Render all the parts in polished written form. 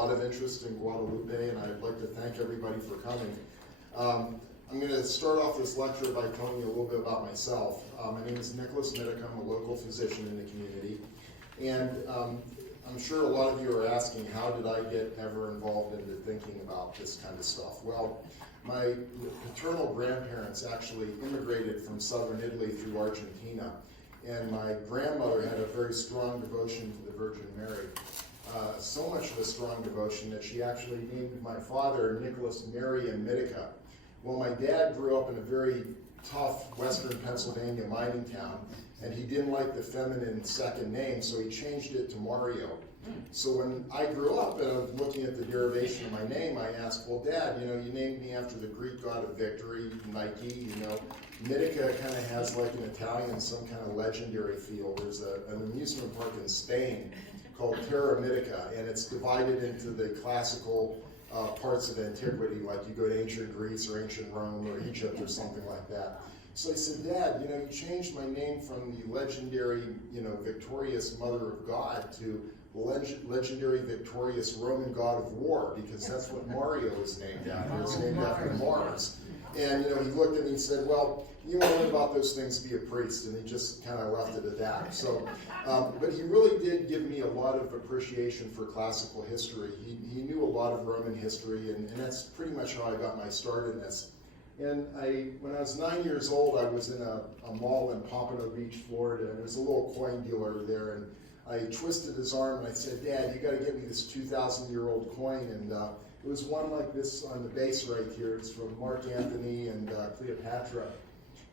A lot of interest in Guadalupe, and I'd like to thank everybody for coming. I'm going to start off this lecture by telling you a little bit about myself. My name is Nicholas Middick. I'm a local physician in the community, and I'm sure a lot of you are asking, how did I get ever involved into thinking about this kind of stuff? Well, my paternal grandparents actually immigrated from southern Italy through Argentina, and my grandmother had a very strong devotion to the Virgin Mary. So much of a strong devotion that she actually named my father Nicholas Marian Middica. Well, my dad grew up in a very tough western Pennsylvania mining town, and he didn't like the feminine second name, so he changed it to Mario. So when I grew up and I was looking at the derivation of my name, I asked, well, Dad, you named me after the Greek god of victory, Nike, Middica kind of has like an Italian, some kind of legendary feel. There's an amusement park in Spain called Terra Middica, and it's divided into the classical parts of antiquity, like you go to ancient Greece or ancient Rome or Egypt or something like that. So I said, Dad, you changed my name from the legendary, victorious Mother of God to the legendary victorious Roman god of war, because that's what Mario is named after. It's named after Mars. And he looked at me and said, well, you want to learn about those things, be a priest, and he just kind of left it at that. So, but he really did give me a lot of appreciation for classical history. He knew a lot of Roman history, and that's pretty much how I got my start in this. And when I was 9 years old, I was in a mall in Pompano Beach, Florida, and there was a little coin dealer there, and I twisted his arm and I said, Dad, you got to get me this 2,000-year-old coin. And it was one like this on the base right here. It's from Mark Antony and Cleopatra.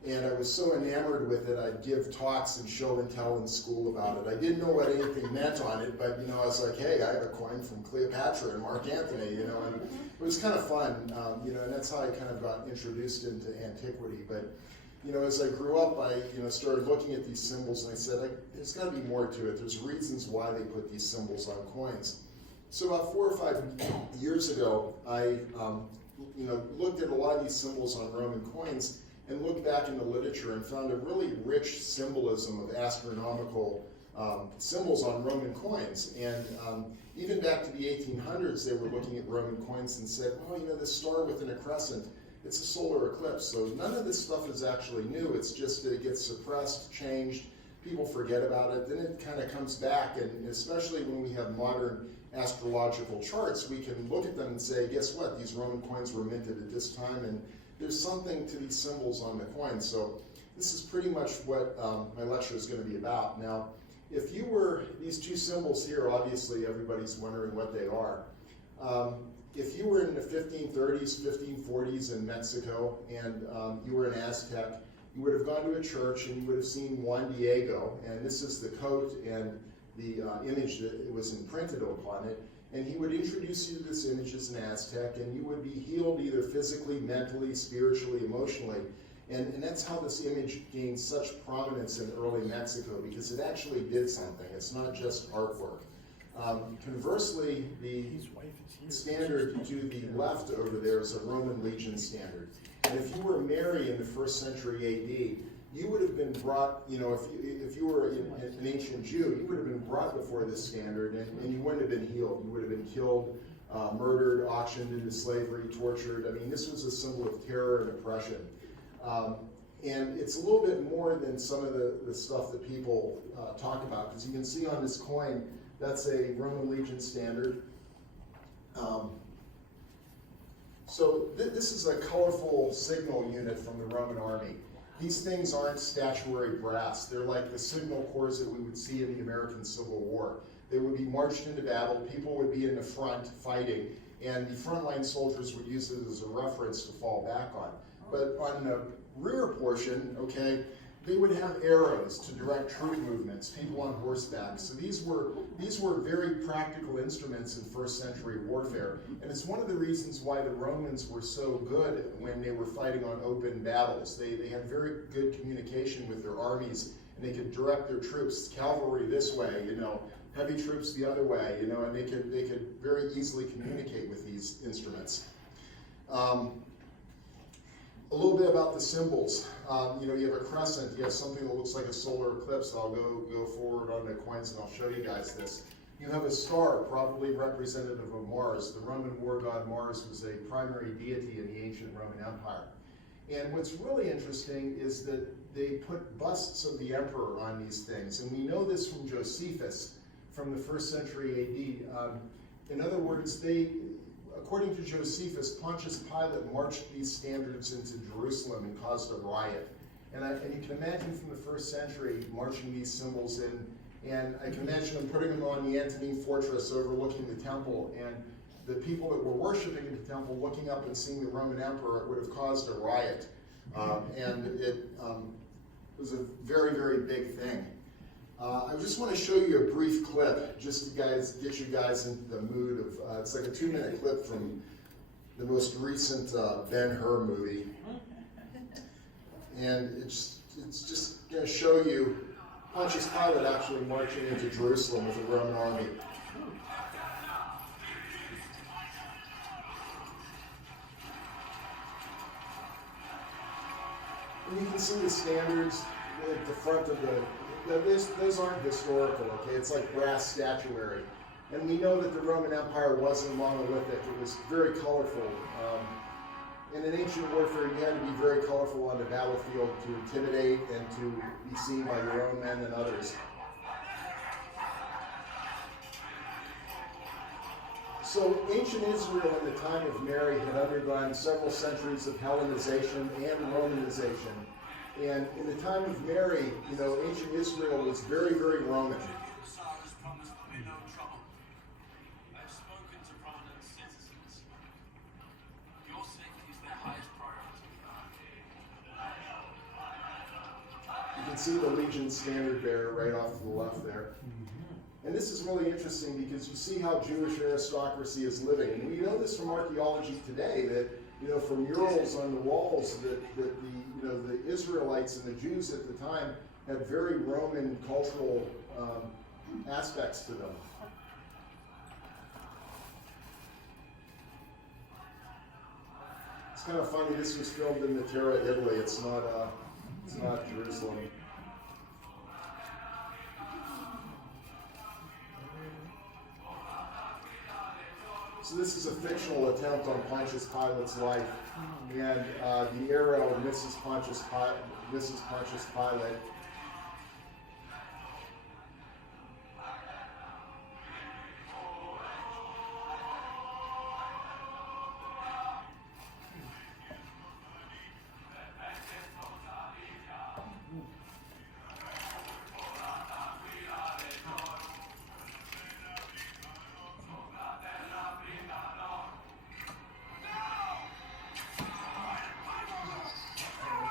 And I was so enamored with it, I'd give talks and show and tell in school about it. I didn't know what anything meant on it, but I was like, hey, I have a coin from Cleopatra and Mark Antony, and it was kind of fun, and that's how I kind of got introduced into antiquity. But as I grew up, I started looking at these symbols, and I said, there's got to be more to it. There's reasons why they put these symbols on coins. So about 4 or 5 years ago, I looked at a lot of these symbols on Roman coins and looked back in the literature and found a really rich symbolism of astronomical symbols on Roman coins. And even back to the 1800s, they were looking at Roman coins and said, oh, this star within a crescent, it's a solar eclipse. So none of this stuff is actually new. It's just that it gets suppressed, changed, people forget about it, then it kind of comes back. And especially when we have modern astrological charts, we can look at them and say, guess what, these Roman coins were minted at this time, and there's something to these symbols on the coin. So this is pretty much what my lecture is going to be about. Now, if you were, these two symbols here, obviously everybody's wondering what they are. If you were in the 1530s, 1540s in Mexico, and you were an Aztec, you would have gone to a church and you would have seen Juan Diego, and this is the coat and the image that it was imprinted upon it. And he would introduce you to this image as an Aztec, and you would be healed either physically, mentally, spiritually, emotionally. And that's how this image gained such prominence in early Mexico, because it actually did something. It's not just artwork. Conversely, the standard to the left over there is a Roman legion standard. And if you were Mary in the 1st century AD, you would have been brought, if you were an ancient Jew, you would have been brought before this standard, and you wouldn't have been healed. You would have been killed, murdered, auctioned into slavery, tortured. I mean, this was a symbol of terror and oppression. And it's a little bit more than some of the stuff that people talk about, because you can see on this coin, that's a Roman legion standard. So this is a colorful signal unit from the Roman army. These things aren't statuary brass. They're like the signal corps that we would see in the American Civil War. They would be marched into battle, people would be in the front fighting, and the frontline soldiers would use it as a reference to fall back on. But on the rear portion, they would have arrows to direct troop movements, people on horseback. So these were very practical instruments in 1st century warfare. And it's one of the reasons why the Romans were so good when they were fighting on open battles. They had very good communication with their armies, and they could direct their troops, cavalry this way, heavy troops the other way, and they could very easily communicate with these instruments. A little bit about the symbols. You have a crescent, you have something that looks like a solar eclipse. I'll go forward on the coins and I'll show you guys this. You have a star, probably representative of Mars. The Roman war god Mars was a primary deity in the ancient Roman Empire. And what's really interesting is that they put busts of the emperor on these things. And we know this from Josephus from the 1st century AD. In other words, according to Josephus, Pontius Pilate marched these standards into Jerusalem and caused a riot. And you can imagine from the 1st century marching these symbols in. And I can imagine them putting them on the Antonine fortress overlooking the temple, and the people that were worshiping in the temple looking up and seeing the Roman emperor, it would have caused a riot. And it was a very, very big thing. I just want to show you a brief clip, just to get you guys into the mood of, it's like a 2-minute clip from the most recent Ben-Hur movie. And it's just going to show you Pontius Pilate actually marching into Jerusalem with a Roman army. And you can see the standards at the front of those aren't historical, okay? It's like brass statuary. And we know that the Roman Empire wasn't monolithic. It was very colorful. And in ancient warfare, you had to be very colorful on the battlefield to intimidate and to be seen by your own men and others. So ancient Israel in the time of Mary had undergone several centuries of Hellenization and Romanization. And in the time of Mary, ancient Israel was very, very Roman. See the Legion standard bearer right off to the left there. And this is really interesting because you see how Jewish aristocracy is living. And we know this from archaeology today, that from murals on the walls that the Israelites and the Jews at the time had very Roman cultural aspects to them. It's kind of funny, this was filmed in Matera, Italy. It's not Jerusalem. So this is a fictional attempt on Pontius Pilate's life, and the arrow misses Pontius Pilate.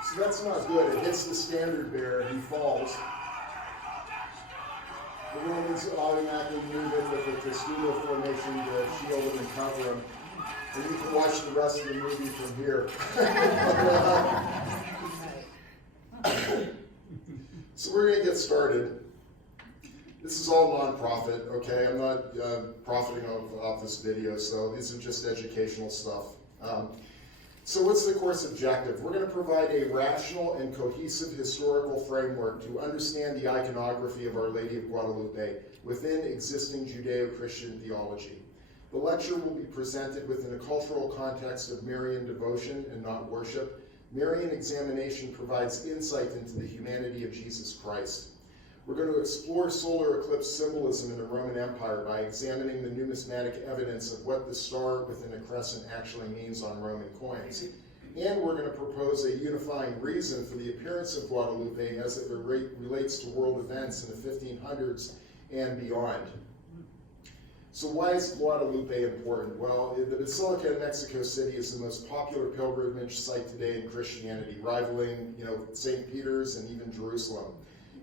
So that's not good. It hits the standard bearer. He falls. The Romans automatically move in with a testudo formation to shield him and cover him. And you can watch the rest of the movie from here. So we're going to get started. This is all non-profit, okay? I'm not profiting off this video, so these are just educational stuff. So what's the course objective? We're going to provide a rational and cohesive historical framework to understand the iconography of Our Lady of Guadalupe within existing Judeo-Christian theology. The lecture will be presented within a cultural context of Marian devotion and not worship. Marian examination provides insight into the humanity of Jesus Christ. We're going to explore solar eclipse symbolism in the Roman Empire by examining the numismatic evidence of what the star within a crescent actually means on Roman coins. And we're going to propose a unifying reason for the appearance of Guadalupe as it relates to world events in the 1500s and beyond. So why is Guadalupe important? Well, the Basilica in Mexico City is the most popular pilgrimage site today in Christianity, rivaling, St. Peter's and even Jerusalem.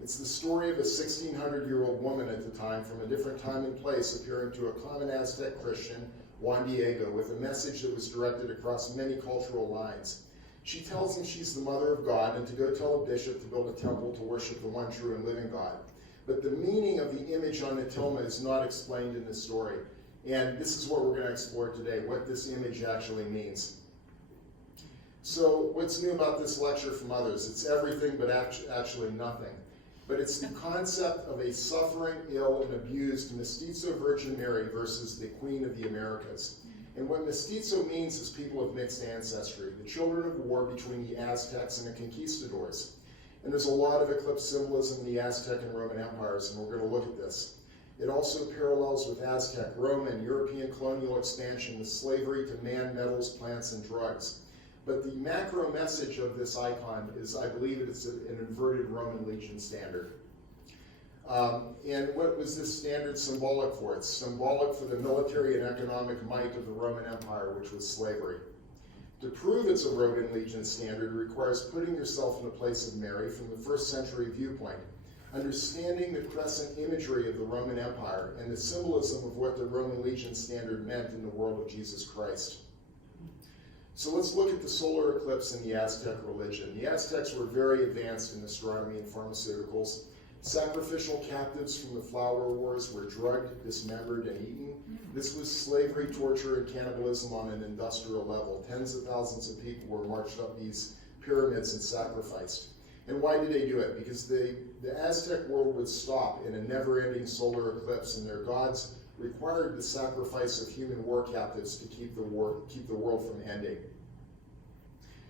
It's the story of a 1,600-year-old woman at the time from a different time and place appearing to a common Aztec Christian, Juan Diego, with a message that was directed across many cultural lines. She tells him she's the mother of God and to go tell a bishop to build a temple to worship the one true and living God. But the meaning of the image on the tilma is not explained in this story. And this is what we're going to explore today, what this image actually means. So what's new about this lecture from others? It's everything but actually nothing. but it's the concept of a suffering, ill, and abused Mestizo Virgin Mary versus the Queen of the Americas. And what mestizo means is people of mixed ancestry, the children of war between the Aztecs and the conquistadors. And there's a lot of eclipse symbolism in the Aztec and Roman empires, and we're going to look at this. It also parallels with Aztec, Roman, European colonial expansion with slavery to man, metals, plants, and drugs. But the macro message of this icon is, I believe it's an inverted Roman legion standard. And what was this standard symbolic for? It's symbolic for the military and economic might of the Roman Empire, which was slavery. To prove it's a Roman legion standard requires putting yourself in the place of Mary from the first century viewpoint, understanding the crescent imagery of the Roman Empire and the symbolism of what the Roman legion standard meant in the world of Jesus Christ. So let's look at the solar eclipse in the Aztec religion. The Aztecs were very advanced in astronomy and pharmaceuticals. Sacrificial captives from the flower wars were drugged, dismembered, and eaten. This was slavery, torture, and cannibalism on an industrial level. Tens of thousands of people were marched up these pyramids and sacrificed. And why did they do it? Because the Aztec world would stop in a never-ending solar eclipse, and their gods required the sacrifice of human war captives to keep the world from ending.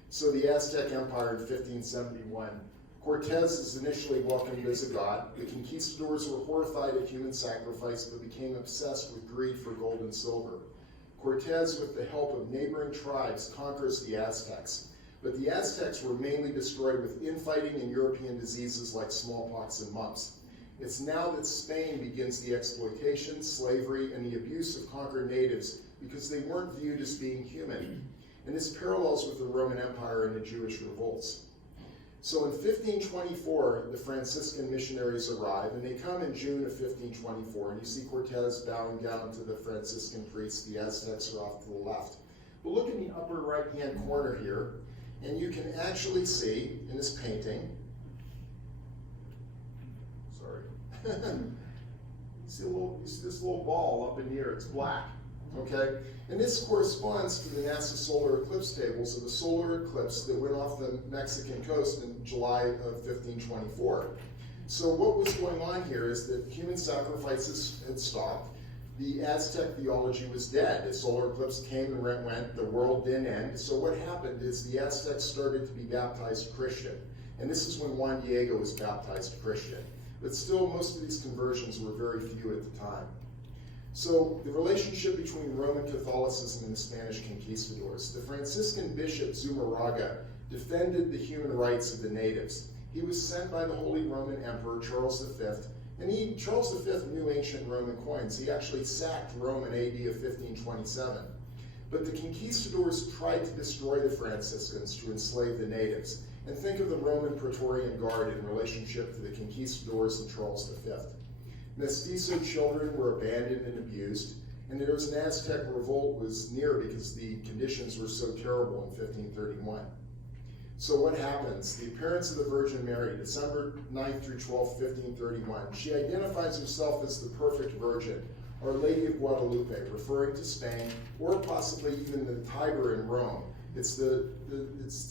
So the Aztec Empire in 1571, Cortez is initially welcomed as a god. The conquistadors were horrified at human sacrifice, but became obsessed with greed for gold and silver. Cortez, with the help of neighboring tribes, conquers the Aztecs. But the Aztecs were mainly destroyed with infighting and European diseases like smallpox and mumps. It's now that Spain begins the exploitation, slavery, and the abuse of conquered natives because they weren't viewed as being human. And this parallels with the Roman Empire and the Jewish revolts. So in 1524, the Franciscan missionaries arrive, and they come in June of 1524, and you see Cortez bowing down to the Franciscan priests. The Aztecs are off to the left. But look in the upper right-hand corner here, and you can actually see in this painting, you see this little ball up in here, it's black, okay? And this corresponds to the NASA solar eclipse tables of the solar eclipse that went off the Mexican coast in July of 1524. So what was going on here is that human sacrifices had stopped. The Aztec theology was dead. The solar eclipse came and went, the world didn't end. So what happened is the Aztecs started to be baptized Christian. And this is when Juan Diego was baptized Christian. But still, most of these conversions were very few at the time. So the relationship between Roman Catholicism and the Spanish conquistadors. The Franciscan bishop Zumarraga defended the human rights of the natives. He was sent by the Holy Roman Emperor Charles V, and Charles V knew ancient Roman coins. He actually sacked Rome in AD of 1527. But the conquistadors tried to destroy the Franciscans to enslave the natives. And think of the Roman Praetorian Guard in relationship to the conquistadors and Charles V. Mestizo children were abandoned and abused, and there was an Aztec revolt was near because the conditions were so terrible in 1531. So what happens? The appearance of the Virgin Mary, December 9th through 12th, 1531. She identifies herself as the perfect virgin, or Lady of Guadalupe, referring to Spain, or possibly even the Tiber in Rome.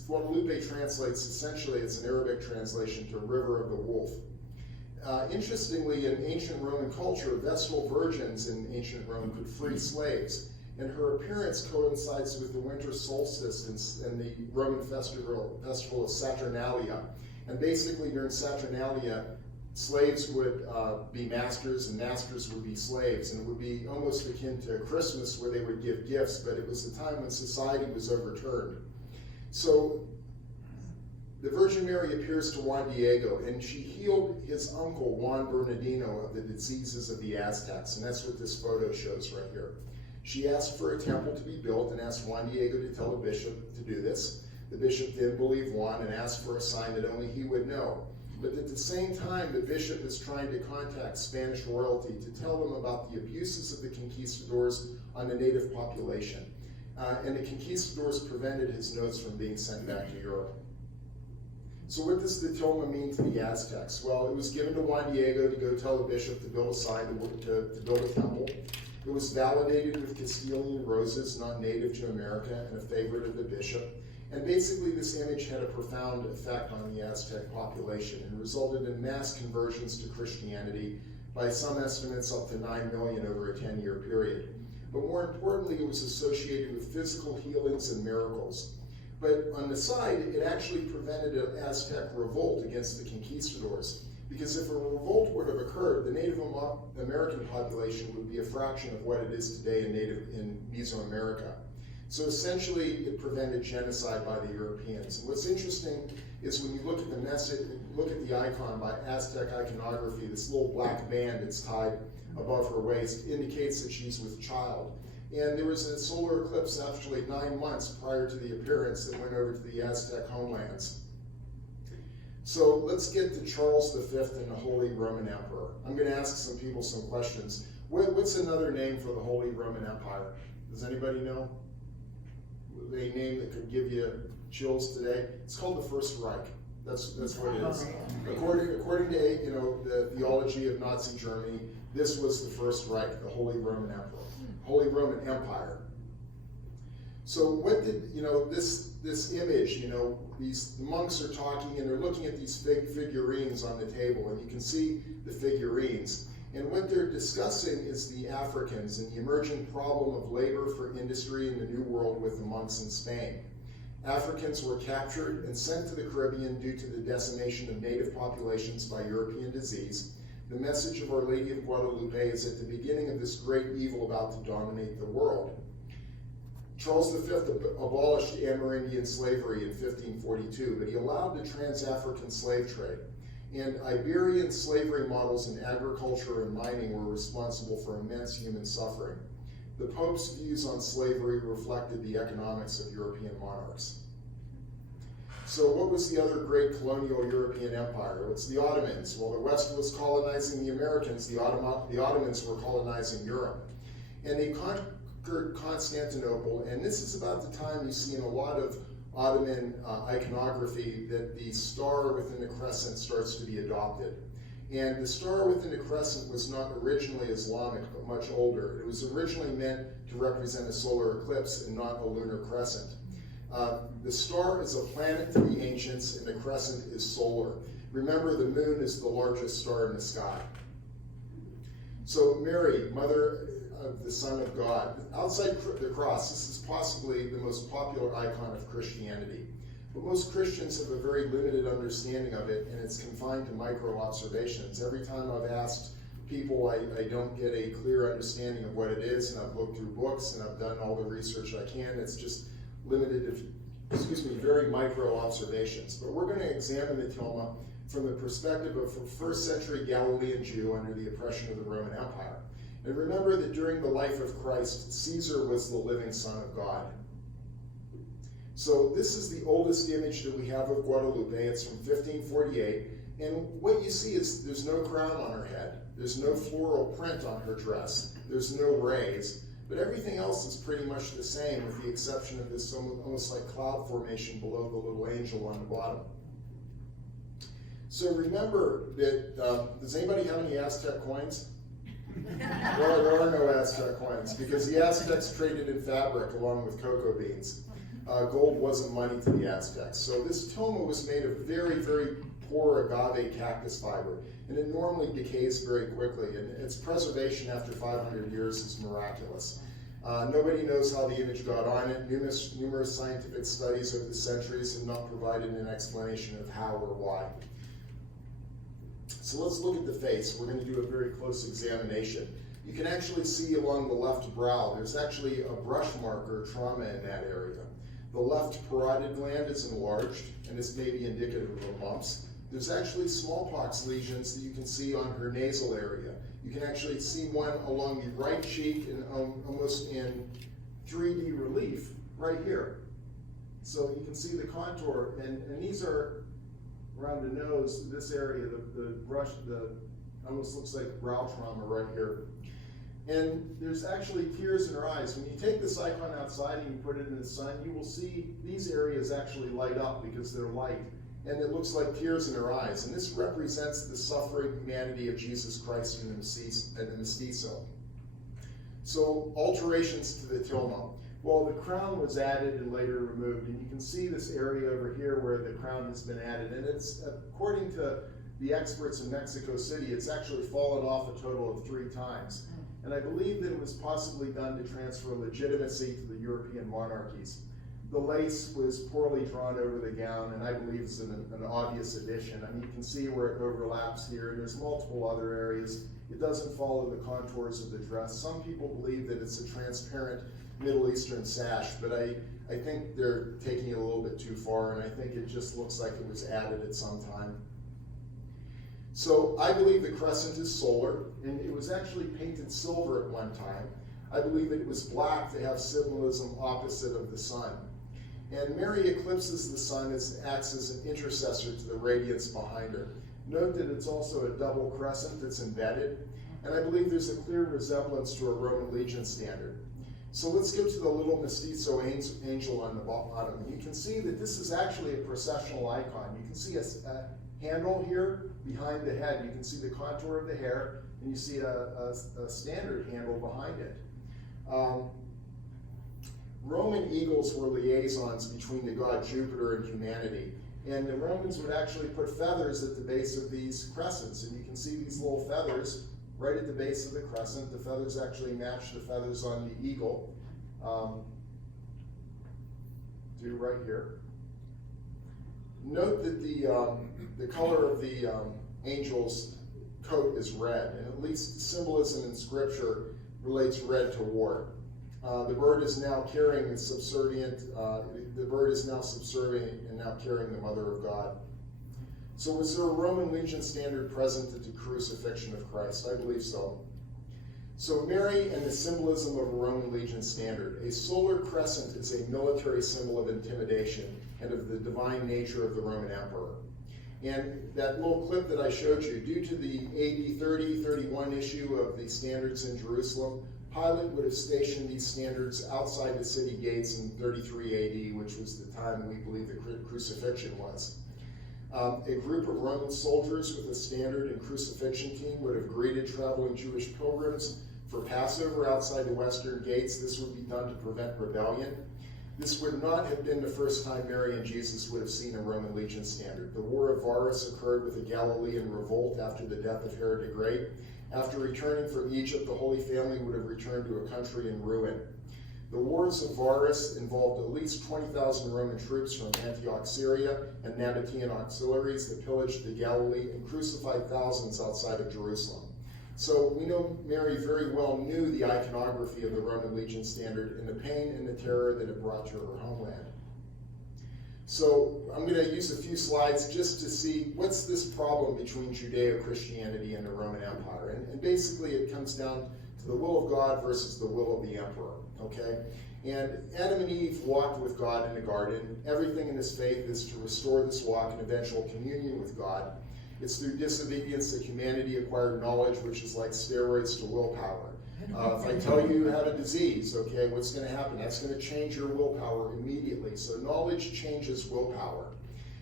Guadalupe translates, essentially, it's an Arabic translation to River of the Wolf. Interestingly, in ancient Roman culture, Vestal virgins in ancient Rome could free slaves, and her appearance coincides with the winter solstice in the Roman festival of Saturnalia. And basically, during Saturnalia, slaves would be masters and masters would be slaves, and it would be almost akin to Christmas where they would give gifts, but it was a time when society was overturned. So the Virgin Mary appears to Juan Diego, and she healed his uncle, Juan Bernardino, of the diseases of the Aztecs, and that's what this photo shows right here. She asked for a temple to be built and asked Juan Diego to tell the bishop to do this. The bishop didn't believe Juan and asked for a sign that only he would know. But at the same time, the bishop is trying to contact Spanish royalty to tell them about the abuses of the conquistadors on the native population. And the conquistadors prevented his notes from being sent back to Europe. So what does the Toma mean to the Aztecs? Well, it was given to Juan Diego to go tell the bishop to build a sign to build a temple. It was validated with Castilian roses, not native to America, and a favorite of the bishop. And basically this image had a profound effect on the Aztec population and resulted in mass conversions to Christianity, by some estimates up to 9 million over a 10-year period. But more importantly, it was associated with physical healings and miracles. But on the side, it actually prevented an Aztec revolt against the conquistadors. Because if a revolt would have occurred, the Native American population would be a fraction of what it is today in Mesoamerica. So essentially, it prevented genocide by the Europeans. And what's interesting is when you look at the message, look at the icon by Aztec iconography, this little black band that's tied above her waist indicates that she's with child. And there was a solar eclipse actually 9 months prior to the appearance that went over to the Aztec homelands. So let's get to Charles V and the Holy Roman Emperor. I'm going to ask some people some questions. What's another name for the Holy Roman Empire? Does anybody know? A name that could give you chills today? It's called the First Reich. That's what it is. According to the theology of Nazi Germany, this was the First Reich, the Holy Roman Emperor, Holy Roman Empire. So what did this image? These monks are talking and they're looking at these figurines on the table, and you can see the figurines. And what they're discussing is the Africans and the emerging problem of labor for industry in the New World with the monks in Spain. Africans were captured and sent to the Caribbean due to the decimation of native populations by European disease. The message of Our Lady of Guadalupe is at the beginning of this great evil about to dominate the world. Charles V abolished Amerindian slavery in 1542, but he allowed the trans-African slave trade. And Iberian slavery models in agriculture and mining were responsible for immense human suffering. The Pope's views on slavery reflected the economics of European monarchs. So what was the other great colonial European empire? It's the Ottomans. While the West was colonizing the Americans, the Ottomans were colonizing Europe. And they conquered Constantinople, and this is about the time you see in a lot of Ottoman iconography that the star within the crescent starts to be adopted. And the star within the crescent was not originally Islamic, but much older. It was originally meant to represent a solar eclipse and not a lunar crescent. The star is a planet to the ancients, and the crescent is solar. Remember, the moon is the largest star in the sky. So Mary, mother of the Son of God. Outside the cross, this is possibly the most popular icon of Christianity. But most Christians have a very limited understanding of it, and it's confined to micro-observations. Every time I've asked people, I don't get a clear understanding of what it is, and I've looked through books, and I've done all the research I can. It's just limited to, very micro-observations. But we're going to examine the Toma from the perspective of a first-century Galilean Jew under the oppression of the Roman Empire. And remember that during the life of Christ, Caesar was the living Son of God. So this is the oldest image that we have of Guadalupe. It's from 1548. And what you see is there's no crown on her head. There's no floral print on her dress. There's no rays. But everything else is pretty much the same, with the exception of this almost like cloud formation below the little angel on the bottom. So remember that, does anybody have any Aztec coins? There are no Aztec coins, because the Aztecs traded in fabric along with cocoa beans. Gold wasn't money to the Aztecs. So this Toma was made of very, very poor agave cactus fiber, and it normally decays very quickly, and its preservation after 500 years is miraculous. Nobody knows how the image got on it. Numerous scientific studies over the centuries have not provided an explanation of how or why. So let's look at the face. We're going to do a very close examination. You can actually see along the left brow, there's actually a brush mark or trauma in that area. The left parotid gland is enlarged, and this may be indicative of bumps. There's actually smallpox lesions that you can see on her nasal area. You can actually see one along the right cheek and almost in 3D relief right here. So you can see the contour, and these are around the nose, this area, the brush, almost looks like brow trauma right here. And there's actually tears in her eyes. When you take this icon outside and you put it in the sun, you will see these areas actually light up because they're light. And it looks like tears in her eyes. And this represents the suffering humanity of Jesus Christ in the mestizo. So alterations to the Toma. Well, the crown was added and later removed, and you can see this area over here where the crown has been added, and it's, according to the experts in Mexico City, it's actually fallen off a total of 3 times. And I believe that it was possibly done to transfer legitimacy to the European monarchies. The lace was poorly drawn over the gown, and I believe it's an obvious addition. I mean, you can see where it overlaps here, and there's multiple other areas. It doesn't follow the contours of the dress. Some people believe that it's a transparent Middle Eastern sash, but I think they're taking it a little bit too far, and I think it just looks like it was added at some time. So I believe the crescent is solar, and it was actually painted silver at one time. I believe that it was black to have symbolism opposite of the sun. And Mary eclipses the sun and acts as an intercessor to the radiance behind her. Note that it's also a double crescent that's embedded, and I believe there's a clear resemblance to a Roman legion standard. So let's get to the little mestizo angel on the bottom. You can see that this is actually a processional icon. You can see a handle here behind the head. You can see the contour of the hair, and you see a standard handle behind it. Roman eagles were liaisons between the god Jupiter and humanity. And the Romans would actually put feathers at the base of these crescents. And you can see these little feathers right at the base of the crescent. The feathers actually match the feathers on the eagle. Do right here. Note that the color of the angel's coat is red, and at least symbolism in scripture relates red to war. The bird is now carrying the subservient. The bird is now subservient and now carrying the Mother of God. So was there a Roman legion standard present at the crucifixion of Christ? I believe so. So Mary and the symbolism of a Roman legion standard. A solar crescent is a military symbol of intimidation and of the divine nature of the Roman emperor. And that little clip that I showed you, due to the AD 30-31 issue of the standards in Jerusalem, Pilate would have stationed these standards outside the city gates in 33 AD, which was the time we believe the crucifixion was. A group of Roman soldiers with a standard and crucifixion team would have greeted traveling Jewish pilgrims for Passover outside the western gates. This would be done to prevent rebellion. This would not have been the first time Mary and Jesus would have seen a Roman legion standard. The War of Varus occurred with the Galilean revolt after the death of Herod the Great. After returning from Egypt, the Holy Family would have returned to a country in ruin. The wars of Varus involved at least 20,000 Roman troops from Antioch, Syria, and Nabatean auxiliaries that pillaged the Galilee and crucified thousands outside of Jerusalem. So we know Mary very well knew the iconography of the Roman legion standard and the pain and the terror that it brought to her homeland. So I'm going to use a few slides just to see what's this problem between Judeo-Christianity and the Roman Empire. And basically it comes down to the will of God versus the will of the emperor, okay? And Adam and Eve walked with God in the garden. Everything in this faith is to restore this walk in eventual communion with God. It's through disobedience that humanity acquired knowledge, which is like steroids to willpower. If I tell you you have a disease, okay, what's going to happen? That's going to change your willpower immediately. So knowledge changes willpower.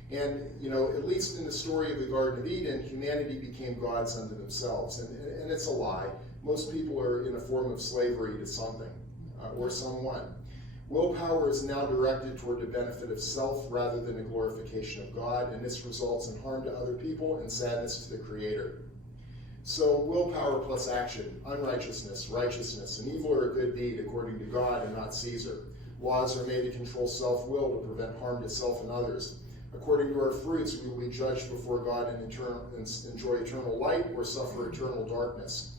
And, you know, at least in the story of the Garden of Eden, humanity became gods unto themselves. And it's a lie. Most people are in a form of slavery to something or someone. Willpower is now directed toward the benefit of self rather than the glorification of God, and this results in harm to other people and sadness to the Creator. So willpower plus action, unrighteousness, righteousness, an evil or a good deed according to God and not Caesar. Laws are made to control self-will to prevent harm to self and others. According to our fruits, we will be judged before God and enjoy eternal light or suffer eternal darkness.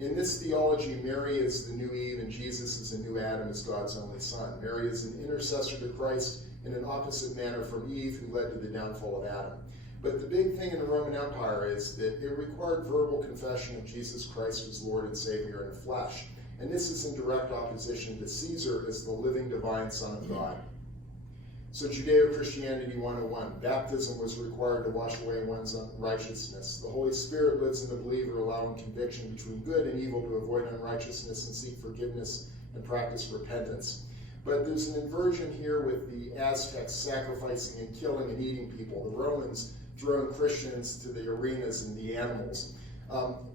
In this theology, Mary is the new Eve and Jesus is the new Adam as God's only son. Mary is an intercessor to Christ in an opposite manner from Eve, who led to the downfall of Adam. But the big thing in the Roman Empire is that it required verbal confession of Jesus Christ as Lord and Savior in the flesh. And this is in direct opposition to Caesar as the living divine Son of God. So Judeo-Christianity 101, baptism was required to wash away one's unrighteousness. The Holy Spirit lives in the believer, allowing conviction between good and evil to avoid unrighteousness and seek forgiveness and practice repentance. But there's an inversion here with the Aztecs sacrificing and killing and eating people, the Romans throwing Christians to the arenas and the animals.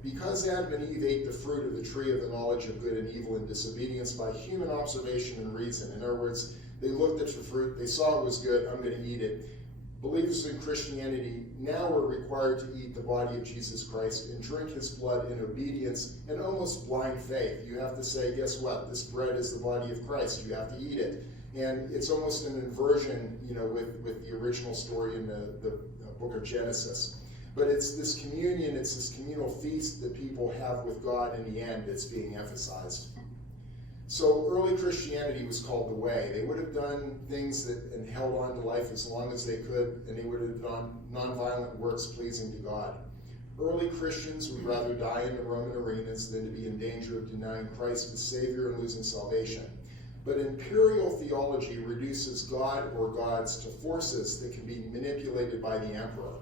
Because Adam and Eve ate the fruit of the tree of the knowledge of good and evil in disobedience by human observation and reason. In other words, they looked at the fruit, they saw it was good, I'm going to eat it. Believers in Christianity now are required to eat the body of Jesus Christ and drink his blood in obedience and almost blind faith. You have to say, guess what? This bread is the body of Christ. You have to eat it. And it's almost an inversion, with the original story in the book of Genesis. But it's this communion, it's this communal feast that people have with God in the end that's being emphasized. So early Christianity was called the way. They would have done things and held on to life as long as they could, and they would have done nonviolent works pleasing to God. Early Christians would rather die in the Roman arenas than to be in danger of denying Christ as Savior and losing salvation. But imperial theology reduces God or gods to forces that can be manipulated by the emperor.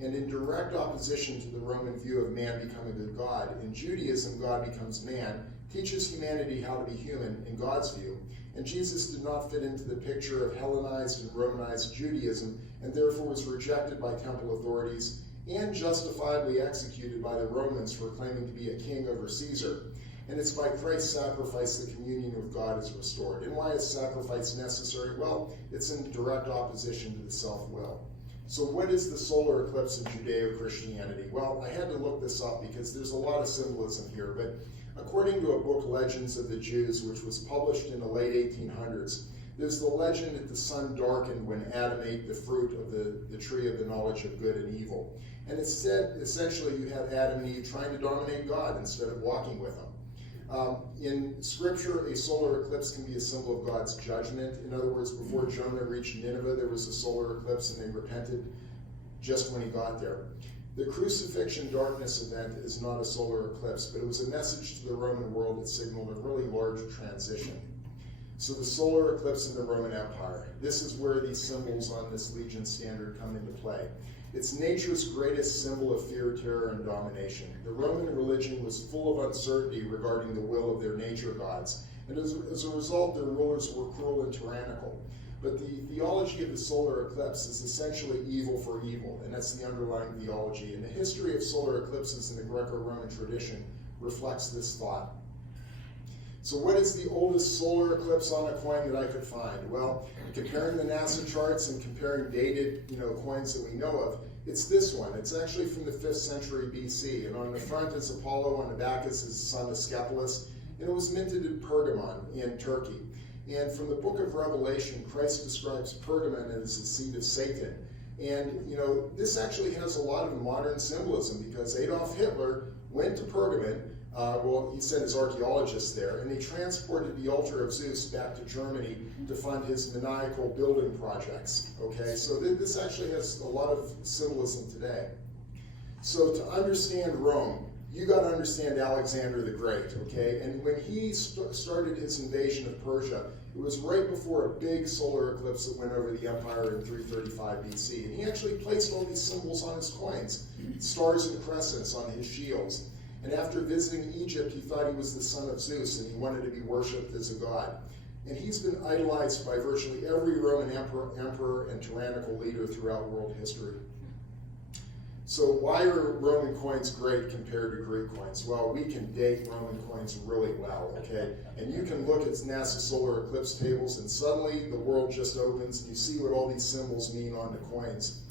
And in direct opposition to the Roman view of man becoming a god, in Judaism, God becomes man, teaches humanity how to be human in God's view. And Jesus did not fit into the picture of Hellenized and Romanized Judaism, and therefore was rejected by temple authorities and justifiably executed by the Romans for claiming to be a king over Caesar. And it's by Christ's sacrifice the communion with God is restored. And why is sacrifice necessary? Well, it's in direct opposition to the self-will. So what is the solar eclipse in Judeo-Christianity? Well, I had to look this up because there's a lot of symbolism here, but according to a book, Legends of the Jews, which was published in the late 1800s, there's the legend that the sun darkened when Adam ate the fruit of the tree of the knowledge of good and evil. And it said, essentially, you have Adam and Eve trying to dominate God instead of walking with him. In Scripture, a solar eclipse can be a symbol of God's judgment. In other words, before Jonah reached Nineveh, there was a solar eclipse and they repented just when he got there. The crucifixion darkness event is not a solar eclipse, but it was a message to the Roman world that signaled a really large transition. So the solar eclipse in the Roman Empire. This is where these symbols on this Legion standard come into play. It's nature's greatest symbol of fear, terror, and domination. The Roman religion was full of uncertainty regarding the will of their nature gods, and as a result, their rulers were cruel and tyrannical. But the theology of the solar eclipse is essentially evil for evil, and that's the underlying theology. And the history of solar eclipses in the Greco-Roman tradition reflects this thought. So what is the oldest solar eclipse on a coin that I could find? Well, comparing the NASA charts and comparing dated, coins that we know of, it's this one. It's actually from the 5th century BC, and on the front is Apollo, on the back is his son Asclepius, and it was minted in Pergamon in Turkey. And from the book of Revelation, Christ describes Pergamon as the seat of Satan. And, this actually has a lot of modern symbolism because Adolf Hitler went to Pergamon. He sent his archaeologists there, and they transported the altar of Zeus back to Germany to fund his maniacal building projects. Okay, so this actually has a lot of symbolism today. So to understand Rome, you got to understand Alexander the Great, okay? And when he started his invasion of Persia, it was right before a big solar eclipse that went over the empire in 335 BC. And he actually placed all these symbols on his coins, stars and crescents on his shields. And after visiting Egypt, he thought he was the son of Zeus, and he wanted to be worshipped as a god. And he's been idolized by virtually every Roman emperor and tyrannical leader throughout world history. So why are Roman coins great compared to Greek coins? Well, we can date Roman coins really well, okay? And you can look at NASA solar eclipse tables, and suddenly the world just opens, and you see what all these symbols mean on the coins.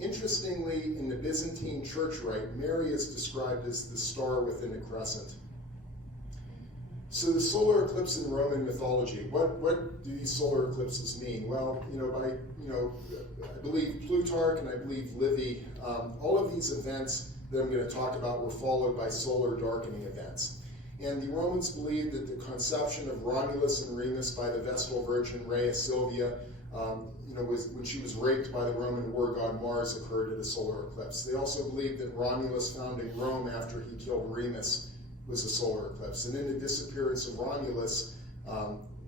Interestingly, in the Byzantine church rite, Mary is described as the star within the crescent. So the solar eclipse in Roman mythology, what do these solar eclipses mean? Well, I believe Plutarch and I believe Livy, all of these events that I'm going to talk about were followed by solar darkening events. And the Romans believed that the conception of Romulus and Remus by the Vestal Virgin Rhea Silvia, when she was raped by the Roman war god Mars, occurred at a solar eclipse. They also believed that Romulus founding Rome after he killed Remus was a solar eclipse. And then the disappearance of Romulus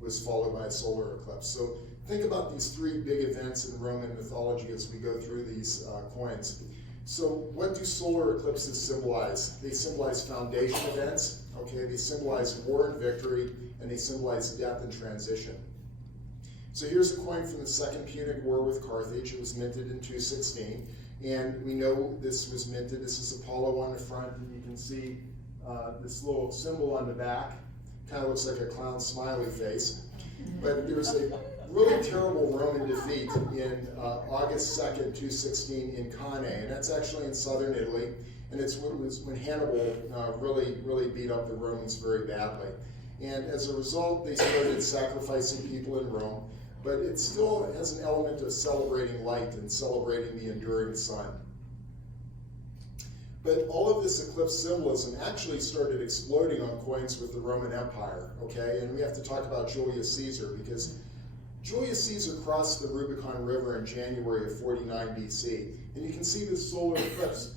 was followed by a solar eclipse. So think about these three big events in Roman mythology as we go through these coins. So what do solar eclipses symbolize? They symbolize foundation events, okay? They symbolize war and victory, and they symbolize death and transition. So here's a coin from the Second Punic War with Carthage. It was minted in 216. And we know this was minted. This is Apollo on the front, and you can see this little symbol on the back. Kind of looks like a clown smiley face. But there was a really terrible Roman defeat in August 2nd, 216 in Cannae, and that's actually in southern Italy. And it was when Hannibal really beat up the Romans very badly. And as a result, they started sacrificing people in Rome, but it still has an element of celebrating light and celebrating the enduring sun. But all of this eclipse symbolism actually started exploding on coins with the Roman Empire, okay? And we have to talk about Julius Caesar, because Julius Caesar crossed the Rubicon River in January of 49 BC. And you can see this solar eclipse.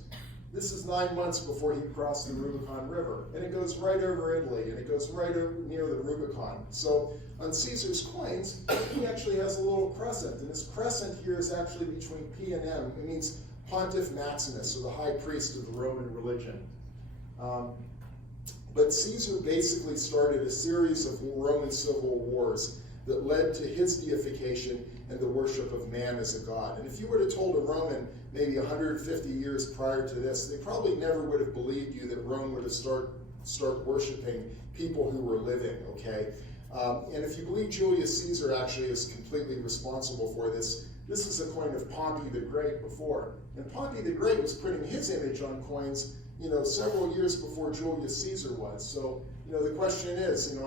This is 9 months before he crossed the Rubicon River. And it goes right over Italy, and it goes right over near the Rubicon. So on Caesar's coins, he actually has a little crescent. And this crescent here is actually between P and M. It means Pontiff Maximus, or the high priest of the Roman religion. But Caesar basically started a series of Roman civil wars that led to his deification and the worship of man as a god. And if you would have told a Roman maybe 150 years prior to this, they probably never would have believed you that Rome would have start worshiping people who were living, okay? And if you believe Julius Caesar actually is completely responsible for this, this is a coin of Pompey the Great before. And Pompey the Great was putting his image on coins, several years before Julius Caesar was. So, the question is,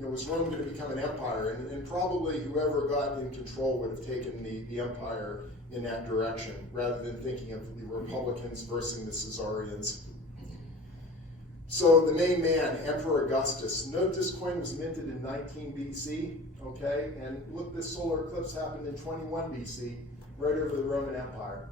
was Rome going to become an empire? And probably whoever got in control would have taken the empire in that direction, rather than thinking of the Republicans versus the Caesarians. So the main man, Emperor Augustus. Note this coin was minted in 19 BC, okay? And look, this solar eclipse happened in 21 BC, right over the Roman Empire.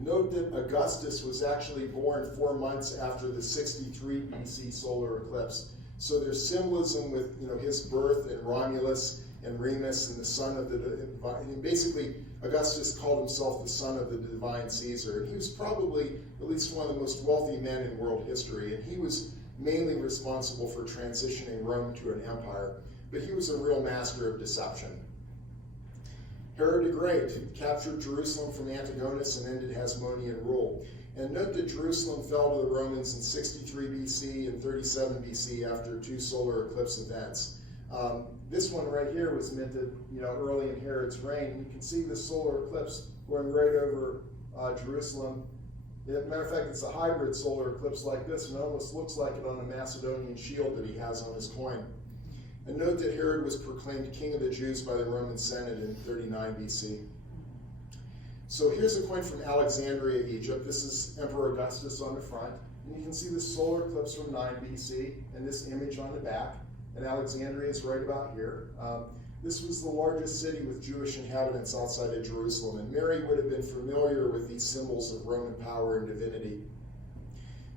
Note that Augustus was actually born 4 months after the 63 BC solar eclipse. So there's symbolism with his birth and Romulus and Remus and the son of the divine. And basically, Augustus called himself the son of the divine Caesar. And he was probably at least one of the most wealthy men in world history. And he was mainly responsible for transitioning Rome to an empire. But he was a real master of deception. Herod the Great captured Jerusalem from Antigonus and ended Hasmonean rule. And note that Jerusalem fell to the Romans in 63 BC and 37 BC after 2 solar eclipse events. This one right here was minted, early in Herod's reign. You can see this solar eclipse going right over Jerusalem. As a matter of fact, it's a hybrid solar eclipse like this, and it almost looks like it on a Macedonian shield that he has on his coin. And note that Herod was proclaimed king of the Jews by the Roman Senate in 39 BC. So here's a coin from Alexandria, Egypt. This is Emperor Augustus on the front. And you can see this solar eclipse from 9 BC and this image on the back. And Alexandria is right about here. This was the largest city with Jewish inhabitants outside of Jerusalem. And Mary would have been familiar with these symbols of Roman power and divinity.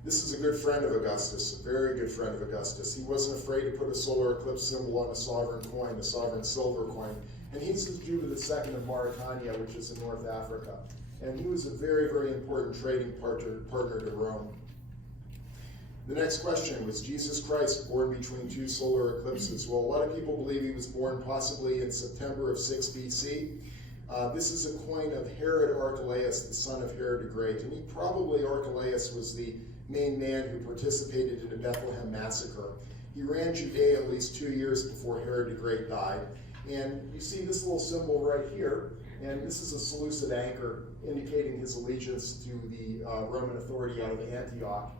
This is a good friend of Augustus, a very good friend of Augustus. He wasn't afraid to put a solar eclipse symbol on a sovereign coin, a sovereign silver coin. And he's the Judith II of Mauritania, which is in North Africa. And he was a very, very important trading partner to Rome. The next question, was Jesus Christ born between 2 solar eclipses? Well, a lot of people believe he was born possibly in September of 6 BC. This is a coin of Herod Archelaus, the son of Herod the Great. And Archelaus was the main man who participated in the Bethlehem massacre. He ran Judea at least 2 years before Herod the Great died. And you see this little symbol right here, and this is a Seleucid anchor indicating his allegiance to the Roman authority out of Antioch.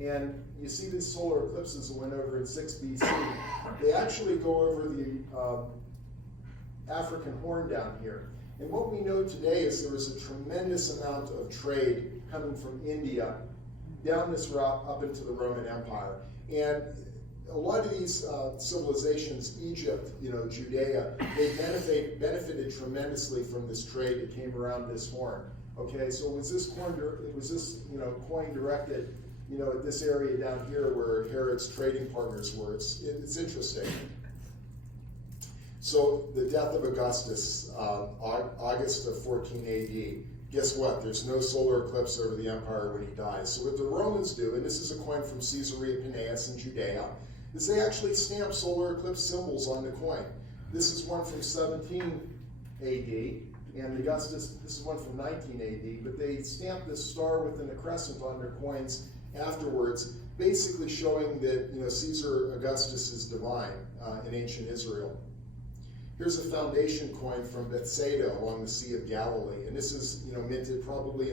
And you see these solar eclipses that went over in 6 BC. They actually go over the African Horn down here. And what we know today is there was a tremendous amount of trade coming from India down this route up into the Roman Empire. And a lot of these civilizations, Egypt, Judea, they benefited tremendously from this trade that came around this horn. Okay, so was this coin directed, at this area down here where Herod's trading partners were? It's interesting. So the death of Augustus, August of 14 AD. Guess what? There's no solar eclipse over the empire when he dies. So what the Romans do, and this is a coin from Caesarea Paneas in Judea, is they actually stamp solar eclipse symbols on the coin. This is one from 17 AD, And Augustus, this is one from 19 AD, but they stamped this star within a crescent on their coins afterwards, basically showing that Caesar Augustus is divine in ancient Israel. Here's a foundation coin from Bethsaida along the Sea of Galilee, and this is minted probably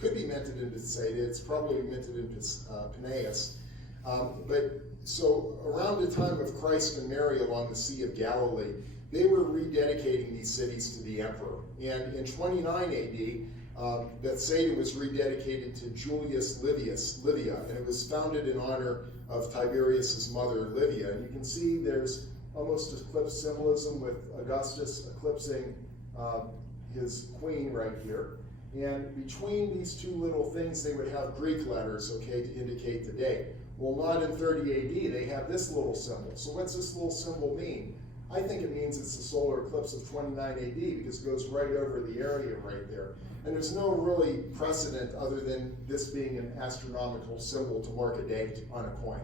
could be minted in Bethsaida. It's probably minted in Peneus. But so around the time of Christ and Mary along the Sea of Galilee, they were rededicating these cities to the emperor. And in 29 AD, Bethsaida was rededicated to Julius Livia, and it was founded in honor of Tiberius's mother, Livia. And you can see there's almost eclipse symbolism with Augustus eclipsing his queen right here. And between these two little things, they would have Greek letters, okay, to indicate the date. Well, not in 30 AD, they have this little symbol. So what's this little symbol mean? I think it means it's the solar eclipse of 29 AD because it goes right over the area right there. And there's no really precedent other than this being an astronomical symbol to mark a date on a coin.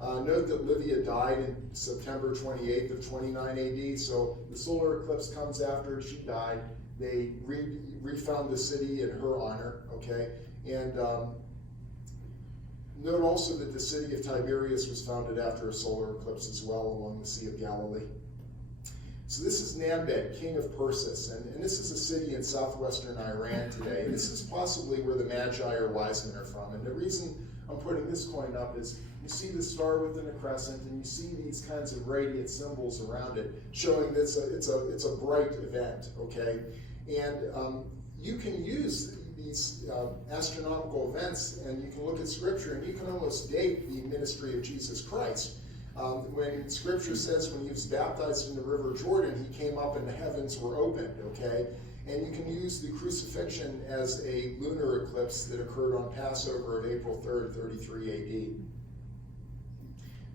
Note that Livia died in September 28th of 29 AD, so the solar eclipse comes after she died. They refound the city in her honor, okay? And note also that the city of Tiberias was founded after a solar eclipse as well along the Sea of Galilee. So this is Nambed, king of Persis, and this is a city in southwestern Iran today. And this is possibly where the Magi or wise men are from. And the reason I'm putting this coin up is you see the star within a crescent, and you see these kinds of radiant symbols around it, showing that it's a bright event, okay? And you can use these astronomical events, and you can look at Scripture, and you can almost date the ministry of Jesus Christ. When Scripture says when he was baptized in the River Jordan, he came up and the heavens were opened, okay? And you can use the crucifixion as a lunar eclipse that occurred on Passover of April 3rd, 33 AD.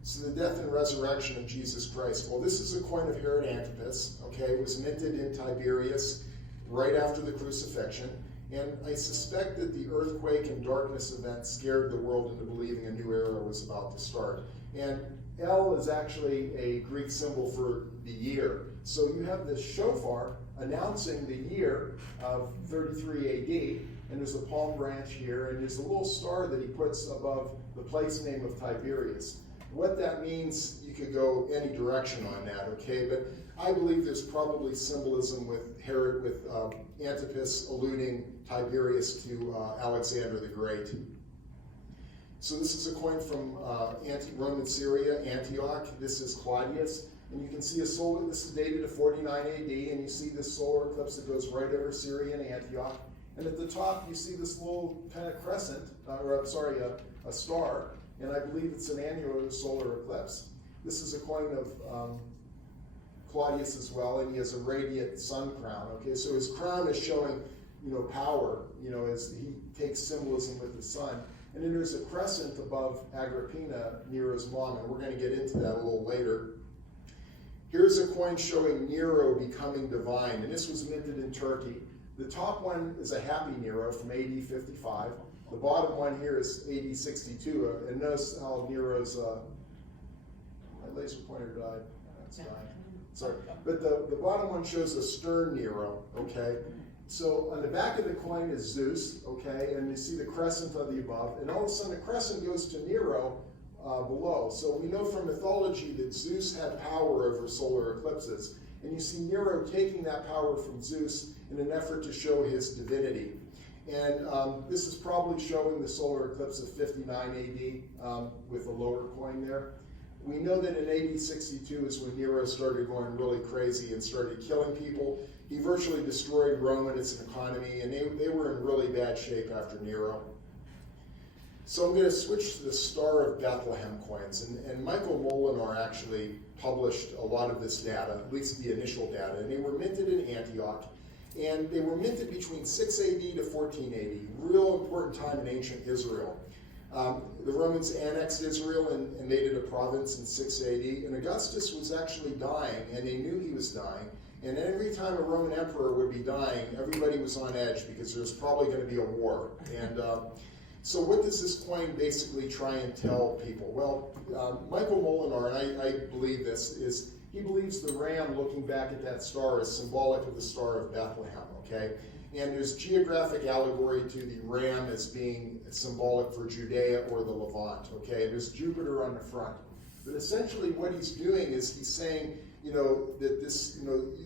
So the death and resurrection of Jesus Christ. Well, this is a coin of Herod Antipas, okay? It was minted in Tiberias right after the crucifixion. And I suspect that the earthquake and darkness event scared the world into believing a new era was about to start. And L is actually a Greek symbol for the year. So you have this shofar announcing the year of 33 AD, and there's a palm branch here, and there's a little star that he puts above the place name of Tiberias. What that means, you could go any direction on that, okay? But I believe there's probably symbolism with Herod, with Antipas alluding Tiberius to Alexander the Great. So this is a coin from Roman Syria, Antioch. This is Claudius. And you can see this is dated to 49 AD, and you see this solar eclipse that goes right over Syria and Antioch. And at the top, you see this little kind of crescent, a star, and I believe it's an annular solar eclipse. This is a coin of Claudius as well, and he has a radiant sun crown, okay? So his crown is showing, power, as he takes symbolism with the sun. And then there's a crescent above Agrippina, Nero's mom, and we're going to get into that a little later. Here's a coin showing Nero becoming divine, and this was minted in Turkey. The top one is a happy Nero from AD 55. The bottom one here is AD 62, and notice how Nero's, my laser pointer died. That's dying. Sorry. But the bottom one shows a stern Nero, okay? So on the back of the coin is Zeus, okay, and you see the crescent on the above, and all of a sudden the crescent goes to Nero below. So we know from mythology that Zeus had power over solar eclipses, and you see Nero taking that power from Zeus in an effort to show his divinity. And this is probably showing the solar eclipse of 59 AD with a lower coin there. We know that in AD 62 is when Nero started going really crazy and started killing people. He virtually destroyed Rome and its economy, and they were in really bad shape after Nero. So I'm going to switch to the Star of Bethlehem coins, and Michael Molinar actually published a lot of this data, at least the initial data, and they were minted in Antioch, and they were minted between 6 AD to 14 AD, real important time in ancient Israel. The Romans annexed Israel and made it a province in 6 AD, and Augustus was actually dying, and they knew he was dying. And every time a Roman emperor would be dying, everybody was on edge because there was probably going to be a war. And So what does this coin basically try and tell people? Well, Michael Molinar, and I believe this, is he believes the ram looking back at that star is symbolic of the Star of Bethlehem, okay? And there's geographic allegory to the ram as being symbolic for Judea or the Levant, okay? And there's Jupiter on the front. But essentially what he's doing is he's saying, that this,